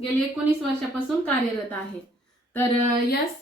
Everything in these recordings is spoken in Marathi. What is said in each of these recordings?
गेली 19 वर्षापासून कार्यरत आहे। तर यस,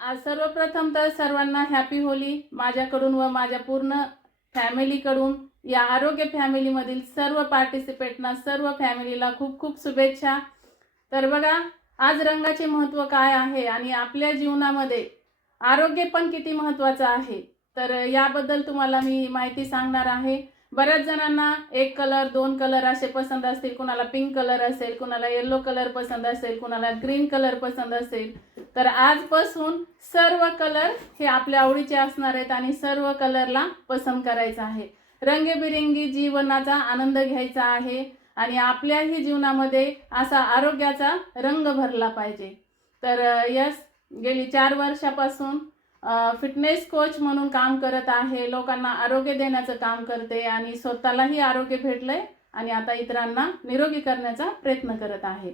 आज सर्वप्रथम तर सर्वांना हॅपी होली माझ्याकडून व माझ्या पूर्ण फॅमिलीकडून। या आरोग्य फॅमिलीमधील सर्व पार्टिसिपेंटना, सर्व फॅमिलीला खूप खूप शुभेच्छा। तर बघा, आज रंगाचे महत्त्व काय आहे आणि आपल्या जीवनामध्ये आरोग्य पण किती महत्त्वाचं आहे, तर याबद्दल तुम्हाला मी माहिती सांगणार आहे। बऱ्याच जणांना एक कलर, दोन कलर असे पसंत असतील, कुणाला पिंक कलर असेल, कुणाला येलो कलर पसंत असेल, कुणाला ग्रीन कलर पसंत असेल। तर आजपासून सर्व कलर हे आपल्या आवडीचे असणार आहेत आणि सर्व कलरला पसंत करायचं आहे। रंगीबेरंगी जीवनाचा आनंद घ्यायचा आहे आणि आपल्याही जीवनामध्ये असा आरोग्याचा रंग भरला पाहिजे। तर यस, गेली 4 वर्षापासून फिटनेस कोच म्हणून काम करत आहे। लोकांना आरोग्य देण्याचं काम करते आणि स्वतःलाही आरोग्य भेटलंय आणि आता इतरांना निरोगी करण्याचा प्रयत्न करत आहे।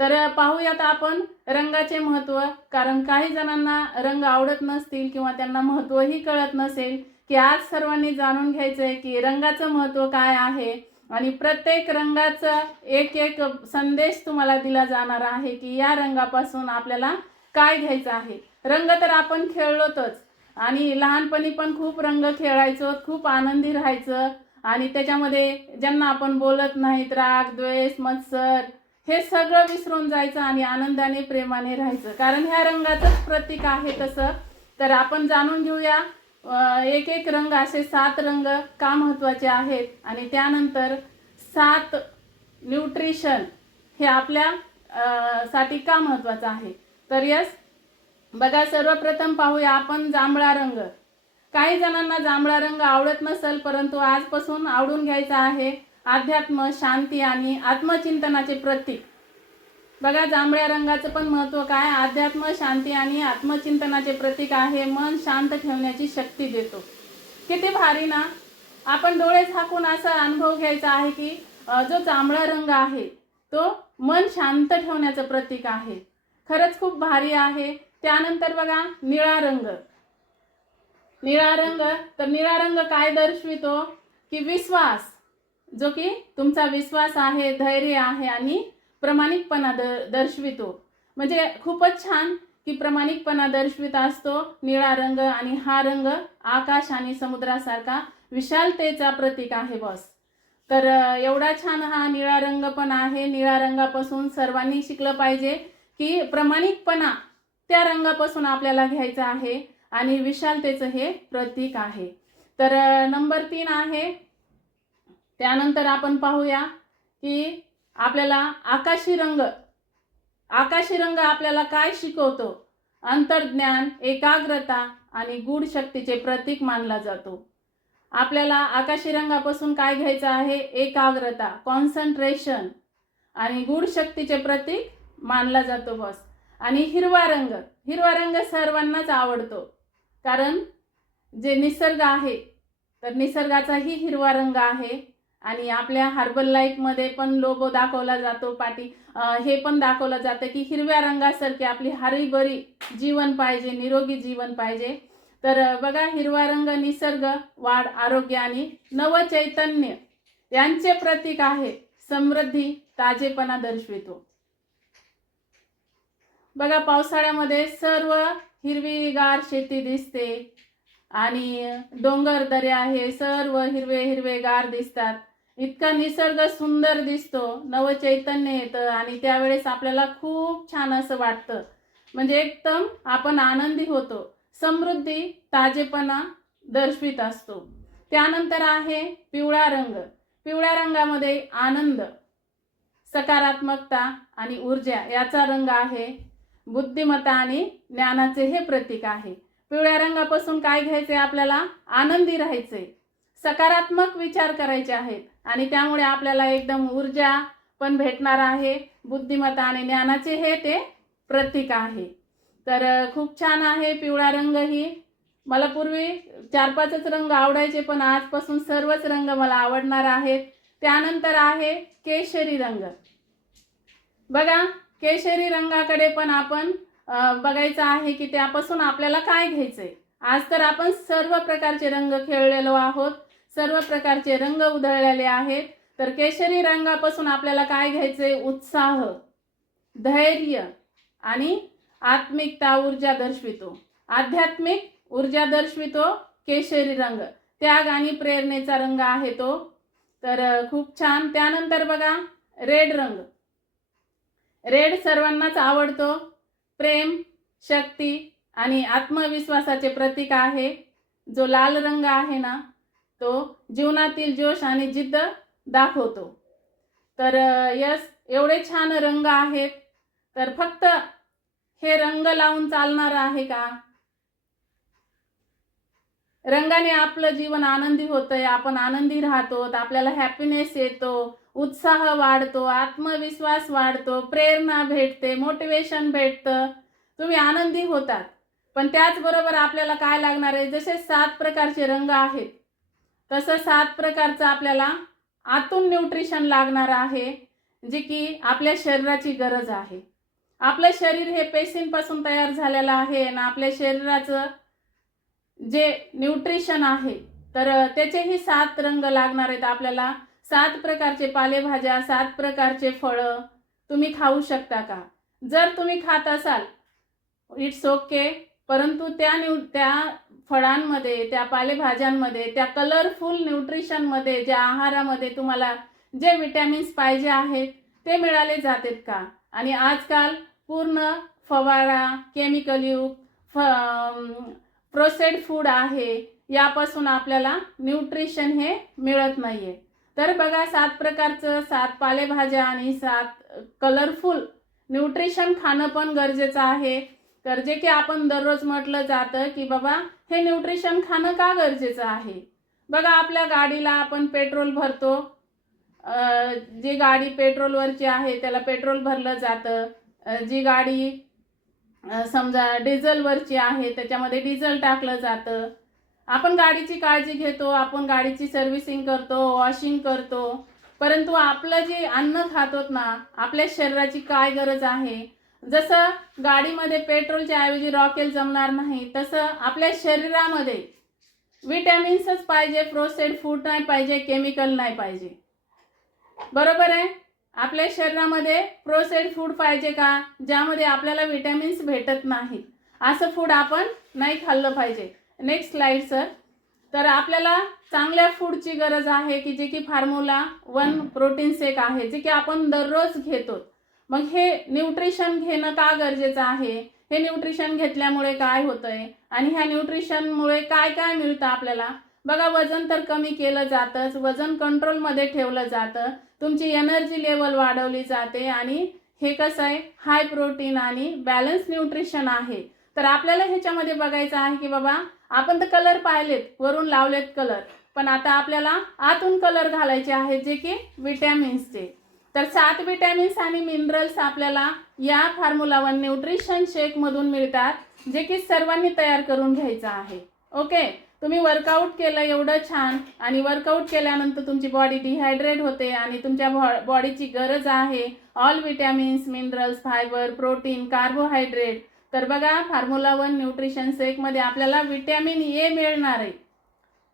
तर पाहूयात आपण रंगाचे महत्त्व। कारण काही जणांना रंग आवडत नसतील किंवा त्यांना महत्त्वही कळत नसेल, की आज सर्वांनी जाणून घ्यायचंय की रंगाचं महत्त्व काय आहे आणि प्रत्येक रंगाचा एक एक संदेश तुम्हाला दिला जाणार आहे की या रंगापासून आपल्याला काय घ्यायचं आहे। रंग तर आपण खेळलोतच आणि लहानपणी पण खूप रंग खेळायचो, खूप आनंदी राहायचं आणि त्याच्यामध्ये ज्यांना आपण बोलत नाहीत, राग, द्वेष, मत्सर हे सगळं विसरून जायचं आणि आनंदाने, प्रेमाने राहायचं, कारण ह्या रंगाचंच प्रतीक आहे तसं। तर आपण जाणून घेऊया एक एक रंग, असे 7 रंग का महत्त्वाचे आहेत आणि त्यानंतर 7 न्यूट्रिशन हे आपल्या साठी का महत्त्वाचं आहे। तर यस, बघा, सर्वप्रथम पाहूया आपण जांभळा रंग। काही जणांना जांभळा रंग आवडत नसेल, परंतु आजपासून आवडून घ्यायचा आहे। अध्यात्म, शांती आणि आत्मचिंतनाचे प्रतीक। बघा, जांभळ्या रंगाचं पण महत्त्व काय, अध्यात्म, शांती आणि आत्मचिंतनाचे प्रतीक आहे। मन शांत ठेवण्याची शक्ती देतो। किती भारी ना। आपण डोळे झाकून असा अनुभव घ्यायचा आहे की जो जांभळा रंग आहे तो मन शांत ठेवण्याचं प्रतीक आहे। खरंच खूप भारी आहे। त्यानंतर बघा, निळा रंग। निळा रंग, तर निळा रंग काय दर्शवितो की विश्वास, जो की तुमचा विश्वास आहे, धैर्य आहे आणि प्रामाणिकपणा दर्शवितो। म्हणजे खूपच छान की प्रामाणिकपणा दर्शवित असतो निळा रंग आणि हा रंग आकाश आणि समुद्रासारखा विशालतेचा प्रतीक आहे बॉस। तर एवढा छान हा निळा रंग पण आहे। निळा रंगापासून सर्वांनी शिकलं पाहिजे की प्रामाणिकपणा त्या रंगापासून आपल्याला घ्यायचा आहे आणि विशालतेचं हे प्रतीक आहे। तर नंबर 3 आहे। त्यानंतर आपण पाहूया की आपल्याला आकाशी रंग। आकाशी रंग आपल्याला काय शिकवतो, अंतर्ज्ञान, एकाग्रता आणि गूढ शक्तीचे प्रतीक मानला जातो। आपल्याला आकाशी रंगापासून काय घ्यायचं आहे, एकाग्रता, कॉन्सन्ट्रेशन आणि गूढ शक्तीचे प्रतीक मानला जातो बॉस। आणि हिरवा रंग, हिरवा रंग सर्वांनाच आवडतो, कारण जे निसर्ग आहे तर निसर्गाचाही हिरवा रंग आहे आणि आपल्या हर्बल लाईफमध्ये पण लोगो दाखवला जातो, पाठी हे पण दाखवलं जातं की हिरव्या रंगासारखी आपली हरीभरी जीवन पाहिजे, निरोगी जीवन पाहिजे। तर बघा, हिरवा रंग निसर्ग, वाढ, आरोग्य आणि नवचैतन्य यांचे प्रतीक आहे। समृद्धी, ताजेपणा दर्शवितो। बघा, पावसाळ्यामध्ये सर्व हिरवीगार शेती दिसते आणि डोंगर, दऱ्या हे सर्व हिरवे हिरवेगार दिसतात। इतका निसर्ग सुंदर दिसतो, नवचैतन्य येतं आणि त्यावेळेस आपल्याला खूप छान असं वाटतं, म्हणजे एकदम आपण आनंदी होतो। समृद्धी, ताजेपणा दर्शवित असतो। त्यानंतर आहे पिवळा रंग। पिवळ्या रंगामध्ये आनंद, सकारात्मकता आणि ऊर्जा याचा रंग आहे। बुद्धिमत्ता आणि ज्ञानाचे हे प्रतीक आहे। पिवळ्या रंगापासून काय घ्यायचे, आपल्याला आनंदी राहायचे, सकारात्मक विचार करायचे आहेत आणि त्यामुळे आपल्याला एकदम ऊर्जा पण भेटणार आहे। बुद्धिमत्ता आणि ज्ञानाचे हे ते प्रतीक आहे। तर खूप छान आहे पिवळा रंग ही। मला पूर्वी 4-5च रंग आवडायचे, पण आजपासून सर्वच रंग मला आवडणार आहेत। त्यानंतर आहे केशरी रंग। बघा, केशरी रंगाकडे पण आपण बघायचं आहे की त्यापासून आपल्याला काय घ्यायचंय। आज तर आपण सर्व प्रकारचे रंग खेळलेलो आहोत, सर्व प्रकारचे रंग उधळलेले आहेत, तर केशरी रंगापासून आपल्याला काय घ्यायचंय? उत्साह, धैर्य आणि आत्मिकता ऊर्जा दर्शवितो, आध्यात्मिक ऊर्जा दर्शवितो केशरी रंग, त्याग आणि प्रेरणेचा रंग आहे तो. तर खूप छान. त्यानंतर बघा रेड रंग. रेड सर्वांनाच आवडतो. प्रेम, शक्ती आणि आत्मविश्वासाचे प्रतीक आहे. जो लाल रंग आहे ना तो जीवनातील जोश आणि जिद्द दाखवतो. तर यस, एवढे छान रंग आहेत. तर फक्त हे रंग लावून चालणार आहे का? रंगाने आपलं जीवन आनंदी होतंय, आपण आनंदी राहतो, आपल्याला हॅपीनेस येतो, उत्साह वाढतो, आत्मविश्वास वाढतो, प्रेरणा भेटते, मोटिवेशन भेटतं, तुम्ही आनंदी होतात. पण त्याचबरोबर आपल्याला काय लागणार आहे? जसे 7 प्रकारचे रंग आहेत तसं 7 प्रकारचं आपल्याला आतून न्यूट्रिशन लागणार आहे, जे की आपल्या शरीराची गरज आहे. आपलं शरीर हे पेशींपासून तयार झालेलं आहे आणि आपल्या शरीराचं जे न्यूट्रिशन आहे तर त्याचेही 7 रंग लागणार आहेत आपल्याला. 7 प्रकारचे पालेभाज्या, 7 प्रकारचे फळं तुम्ही खाऊ शकता का? जर तुम्ही खात असाल इट्स ओके, परंतु त्या फळांमध्ये, त्या पालेभाज्यांमध्ये, त्या कलरफुल न्यूट्रिशनमध्ये, ज्या आहारामध्ये तुम्हाला जे विटॅमिन्स पाहिजे आहेत ते मिळाले जातात का? आणि आजकाल पूर्ण फवारा, केमिकलयुक्त प्रोसेस्ड फूड आहे, यापासून आपल्याला न्यूट्रिशन हे मिळत नाहीये. तर बघा 7 प्रकारचं, 7 पालेभाज्या आणि 7 कलरफुल न्यूट्रिशन खाणं पण गरजेचं आहे. तर जे की आपण दररोज म्हटलं जातं की बाबा हे न्यूट्रिशन खाणं का गरजेचं आहे? बघा आपल्या गाडीला आपण पेट्रोल भरतो, जी गाडी पेट्रोलवरची आहे त्याला पेट्रोल भरलं जातं, जी गाडी समजा डिझेलवरची आहे त्याच्यामध्ये डिझेल टाकलं जातं. आपण गाडीची काळजी घेतो, आपण गाडीची सर्व्हिसिंग करतो, वॉशिंग करतो, परंतु आपलं जे अन्न खातोत ना, आपल्या शरीराची काय गरज आहे? जसं गाडीमध्ये पेट्रोलच्या ऐवजी रॉकेल जमणार नाही, तसं आपल्या शरीरामध्ये विटॅमिन्सच पाहिजे, प्रोसेस्ड फूड नाही पाहिजे, केमिकल नाही पाहिजे. बरोबर आहे? आपल्या शरीरामध्ये प्रोसेस्ड फूड पाहिजे का? ज्यामध्ये आपल्याला विटॅमिन्स भेटत नाहीत, असं फूड आपण नाही खाल्लं पाहिजे. Next slide sir. तर आपल्याला चांगल्या फूडची गरज आहे की जे की फॉर्म्युला 1 प्रोटीन शेक आहे, जे की आपण दररोज घेतो. मग हे न्यूट्रिशन घेणं का गरजेचं आहे? हे न्यूट्रिशन घेतल्यामुळे काय होतंय आणि ह्या न्यूट्रिशनमुळे काय काय मिळतं आपल्याला? बघा वजन तर कमी केलं जातंच, वजन कंट्रोलमध्ये ठेवलं जातं, तुमची एनर्जी लेवल वाढवली जाते आणि हे कसं आहे? हाय प्रोटीन आणि बॅलन्स न्यूट्रिशन आहे. तर आपल्याला ह्याच्यामध्ये बघायचं आहे की बाबा आपण तर कलर पाहिलेत, वरून लावलेत कलर, पण आता आपल्याला आतून कलर घालायचे आहेत जे की विटॅमिन्सचे. तर 7 विटॅमिन्स आणि मिनरल्स आपल्याला या फॉर्म्युला 1 न्यूट्रिशन शेक मधून मिळतात, जे की सर्वांनी तयार करून घ्यायचं आहे. ओके, तुम्ही वर्कआउट केलं एवढं छान, आणि वर्कआउट केल्यानंतर तुमची बॉडी डिहायड्रेट होते आणि तुमच्या बॉडीची गरज आहे all vitamins, minerals, fibre, protein, carbohydrate. तर बघा फॉर्म्युला 1 न्यूट्रिशन शेक मध्ये आपल्याला विटॅमिन ए मिळणार आहे,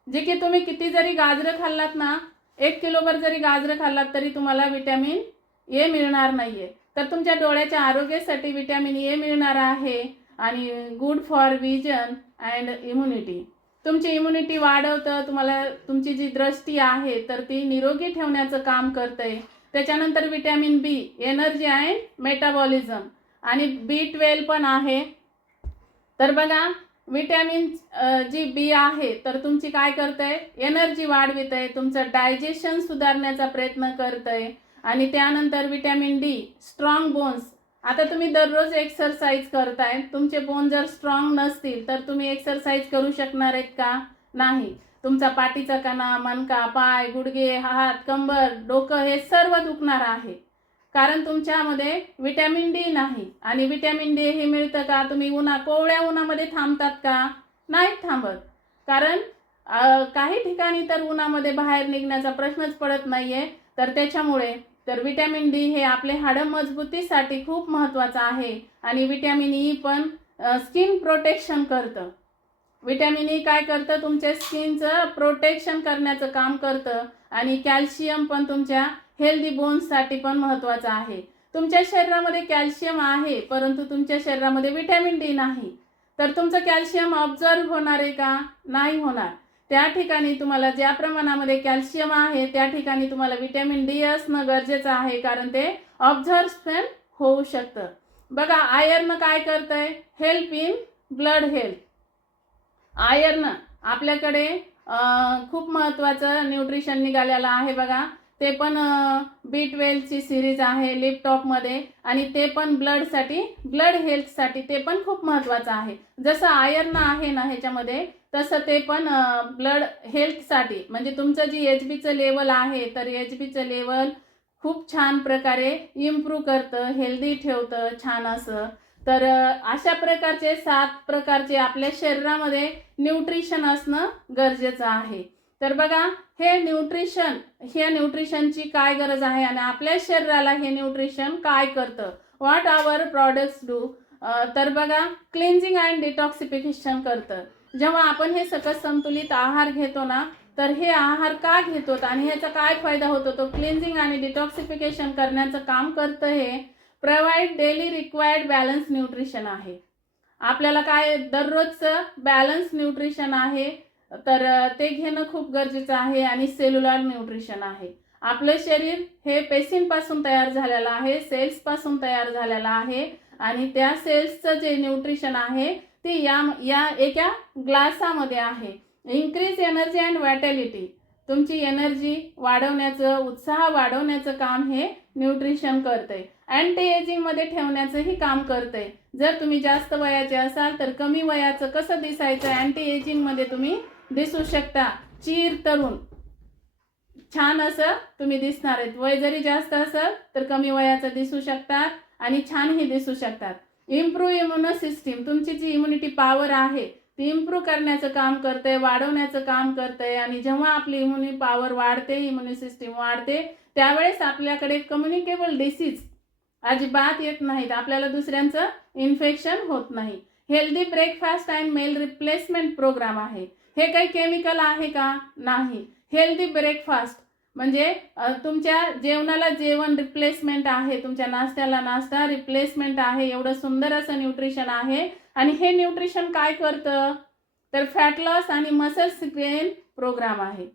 जे की तुम्ही किती जरी गाजरं खाल्लात ना, 1 किलोभर जरी गाजरं खाल्लात तरी तुम्हाला विटॅमिन ए मिळणार नाहीये. तर तुमच्या डोळ्याच्या आरोग्यासाठी विटॅमिन ए मिळणार आहे आणि good for vision and immunity. तुमची इम्युनिटी वाढवतं, तुम्हाला तुमची जी दृष्टी आहे तर ती निरोगी ठेवण्याचं काम करते. त्याच्यानंतर vitamin B, energy and metabolism, आणि B12 पण आहे. तर बघा विटॅमिन जी बी आहे तर तुमची काय करतंय? एनर्जी वाढवितंय, तुमचं डायजेशन सुधारण्याचा प्रयत्न करतंय. आणि त्यानंतर विटॅमिन डी, स्ट्रॉंग बोन्स. आता तुम्ही दररोज एक्सरसाइज करताय, तुमचे बोन जर स्ट्रॉंग नसतील तर तुम्ही एक्सरसाइज करू शकणार आहेत का? नाही. तुमचा पाठीचा कणा, मणका, पाय, गुडघे, हात, कंबर, डोकं हे सर्व दुखणार आहे, कारण तुमच्यामध्ये विटॅमिन डी नाही. आणि विटॅमिन डी हे मिळतं का? तुम्ही कोवळ्या उन्हामध्ये थांबतात का? नाही थांबत, कारण काही ठिकाणी तर उन्हामध्ये बाहेर निघण्याचा प्रश्नच पडत नाहीये. तर त्याच्यामुळे तर विटॅमिन डी हे आपले हाडं मजबूतीसाठी खूप महत्त्वाचं आहे. आणि विटॅमिन ई पण स्किन प्रोटेक्शन करतं. विटॅमिन ई काय करतं? तुमच्या स्किनचं प्रोटेक्शन करण्याचं काम करतं आणि कॅल्शियम पण तुमच्या हेल्दी बोन्ससाठी पण महत्त्वाचं आहे. तुमच्या शरीरामध्ये कॅल्शियम आहे, परंतु तुमच्या शरीरामध्ये व्हिटॅमिन डी नाही, तर तुमचं कॅल्शियम ऑब्झर्व होणार आहे का? नाही होणार. त्या ठिकाणी तुम्हाला ज्या प्रमाणामध्ये कॅल्शियम आहे त्या ठिकाणी तुम्हाला व्हिटॅमिन डी असणं गरजेचं आहे, कारण ते ऑब्झर्वेशन होऊ शकतं. बघा, आयर्न काय करतंय? Help in blood health. Iron आपल्याकडे खूप महत्त्वाचं न्यूट्रिशन निघालेलं आहे बघा. ते पण B12ची सिरीज आहे लिपटॉपमध्ये, आणि ते पण ब्लडसाठी, ब्लड हेल्थसाठी ते पण खूप महत्त्वाचं आहे. जसं आयर्न आहे ना ह्याच्यामध्ये, तसं ते पण ब्लड हेल्थसाठी, म्हणजे तुमचं जी HBचं लेवल आहे, तर HBचं लेवल खूप छान प्रकारे इम्प्रूव्ह करतं, हेल्दी ठेवतं छान असं. तर अशा प्रकारचे 7 प्रकारचे आपल्या शरीरामध्ये न्यूट्रिशन असणं गरजेचं आहे. तर बघा, हे न्यूट्रिशन, ह्या न्यूट्रिशनची काय गरज आहे आणि आपल्या शरीराला हे न्यूट्रिशन काय करतं, व्हॉट आवर प्रॉडक्ट्स डू. तर बघा, क्लिन्झिंग अँड डिटॉक्सिफिकेशन करतं. जेव्हा आपण हे सकस संतुलित आहार घेतो ना, तर हे आहार का घेतो आणि ह्याचा काय फायदा होतो, तो क्लिन्झिंग आणि डिटॉक्सिफिकेशन करण्याचं काम करतं. हे provide daily required balance nutrition आहे. आपल्याला काय दररोजचं बॅलन्स न्यूट्रिशन आहे, तर ते घेणं खूप गरजेचं आहे. आणि सेल्युलर न्यूट्रिशन आहे. आपलं शरीर हे पेशींपासून तयार झालेलं आहे, सेल्सपासून तयार झालेलं आहे, आणि त्या सेल्सचं जे न्यूट्रिशन आहे ते या एका ग्लासामध्ये आहे. इन्क्रीज एनर्जी अँड व्हायटॅलिटी, तुमची एनर्जी वाढवण्याचं, उत्साह वाढवण्याचं काम हे न्यूट्रिशन करतंय. अँटी एजिंगमध्ये ठेवण्याचंही काम करतंय. जर तुम्ही जास्त वयाचे असाल तर कमी वयाचं कसं दिसायचं, अँटी एजिंगमध्ये तुम्ही दिसू शकता, चीर तरुण छान असं तुम्ही दिसणार आहेत. वय जरी जास्त असेल तर कमी वयाचं दिसू शकतात आणि छानही दिसू शकतात. इम्प्रूव्ह इम्युनो सिस्टीम, तुमची जी इम्युनिटी पॉवर आहे ती इम्प्रूव्ह करण्याचं काम करते, वाढवण्याचं काम करते. आणि जेव्हा आपली इम्युनिटी पॉवर वाढते, इम्युनि सिस्टीम वाढते, त्यावेळेस आपल्याकडे कम्युनिकेबल डिसीज अजिबात येत नाहीत, आपल्याला दुसऱ्यांचं इन्फेक्शन होत नाही. Healthy breakfast and meal replacement programme आहे. हे काही केमिकल आहे का? नाही. हेल्दी ब्रेकफास्ट म्हणजे तुमच्या जेवणाला जेवण रिप्लेसमेंट आहे, तुमच्या नाश्त्याला नाश्ता रिप्लेसमेंट आहे. एवढं सुंदर असं न्यूट्रिशन आहे. आणि हे न्यूट्रिशन काय करतं, तर फॅट लॉस आणि मसल्स गेन प्रोग्राम आहे.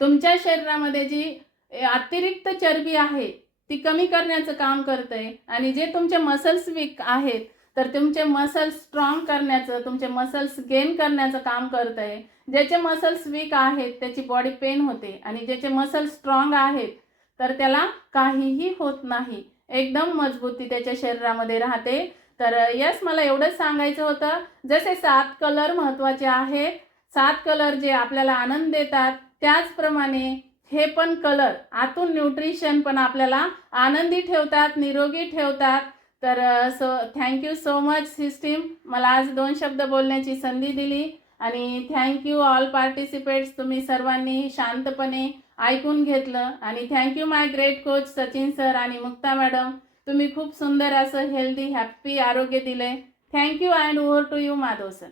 तुमच्या शरीरामध्ये जी अतिरिक्त चरबी आहे ती कमी करण्याचं काम करतंय. आणि जे तुमचे मसल्स वीक आहेत तर तुमचे मसल्स स्ट्रॉंग करण्याचं, तुमचे मसल्स गेन करण्याचं काम करतंय. ज्याचे मसल्स वीक आहेत त्याची बॉडी पेन होते, आणि ज्याचे मसल्स स्ट्रॉंग आहेत तर त्याला काहीही होत नाही, एकदम मजबूती त्याच्या शरीरामध्ये राहते. तर यस, मला एवढंच सांगायचं होतं. जसे 7 कलर महत्त्वाचे आहेत, 7 कलर जे आपल्याला आनंद देतात, त्याचप्रमाणे हे पण कलर आतून न्यूट्रिशन पण आपल्याला आनंदी ठेवतात, निरोगी ठेवतात. तर थँक्यू सो मच सिस्टीम, मला आज 2 शब्द बोलण्याची संधी दिली. आणि थँक्यू ऑल पार्टिसिपेट्स, तुम्ही सर्वांनी शांतपणे ऐकून घेतलं. आणि थँक्यू माय ग्रेट कोच सचिन सर आणि मुक्ता मॅडम, तुम्ही खूप सुंदर असं हेल्दी हॅप्पी आरोग्य दिले. Thank you and over to you Madhav sir.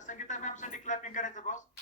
Sangeeta ma'am साठी क्लॅपिंग करायचं बॉस.